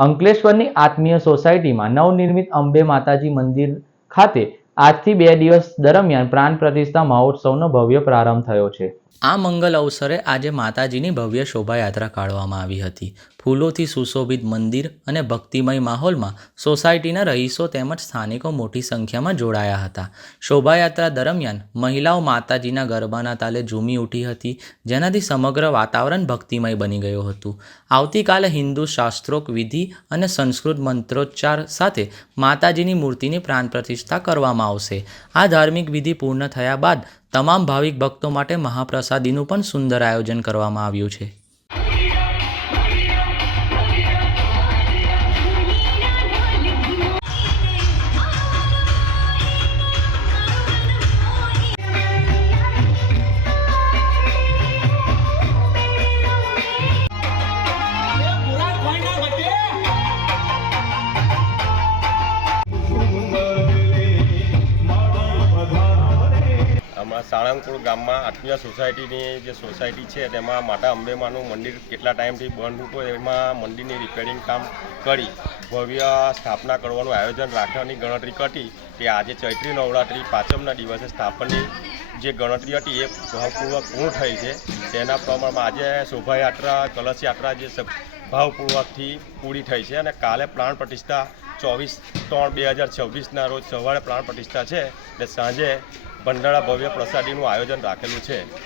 અંકલેશ્વરની આત્મીય સોસાયટીમાં નવનિર્મિત અંબે માતાજી મંદિર ખાતે આજથી 2 દિવસ દરમિયાન પ્રાણ પ્રતિષ્ઠા મહોત્સવનો ભવ્ય પ્રારંભ થયો છે। આ મંગલ અવસરે આજે માતાજીની ભવ્ય શોભાયાત્રા કાઢવામાં આવી હતી। ફૂલોથી સુશોભિત મંદિર અને ભક્તિમય માહોલમાં સોસાયટીના રહીશો તેમજ સ્થાનિકો મોટી સંખ્યામાં જોડાયા હતા। શોભાયાત્રા દરમિયાન મહિલાઓ માતાજીના ગરબાના તાલે ઝૂમી ઉઠી હતી, જેનાથી સમગ્ર વાતાવરણ ભક્તિમય બની ગયું હતું। આવતીકાલે હિન્દુ શાસ્ત્રોક્ત વિધિ અને સંસ્કૃત મંત્રોચ્ચાર સાથે માતાજીની મૂર્તિની પ્રાણ પ્રતિષ્ઠા કરવામાં આવશે। આ ધાર્મિક વિધિ પૂર્ણ થયા બાદ તમામ ભાવિક ભક્તો માટે મહાપ્રસાદીનું પણ સુંદર આયોજન કરવામાં આવ્યું છે। સાળંગપુર ગામમાં આત્મીય સોસાયટીની જે સોસાયટી છે તેમાં માતા અંબેમાનું મંદિર કેટલા ટાઈમથી બંધ હતું, એમાં મંદિરની રિપેરિંગ કામ કરી ભવ્ય સ્થાપના કરવાનું આયોજન રાખવાની ગણતરી કરી કે આજે ચૈત્રી નવરાત્રિ પાંચમના દિવસે સ્થાપનની જે ગણતરી હતી એ ભાવપૂર્વક પૂર્ણ થઈ છે। તેના પ્રમાણમાં આજે શોભાયાત્રા કલશ યાત્રા જે ભાવપૂર્વકથી પૂરી થઈ છે અને કાલે પ્રાણ પ્રતિષ્ઠા 24/3/2026ના રોજ સવારે પ્રાણ પ્રતિષ્ઠા છે એટલે સાંજે ભંડારા ભવ્ય પ્રસાદીનું આયોજન રાખેલું છે।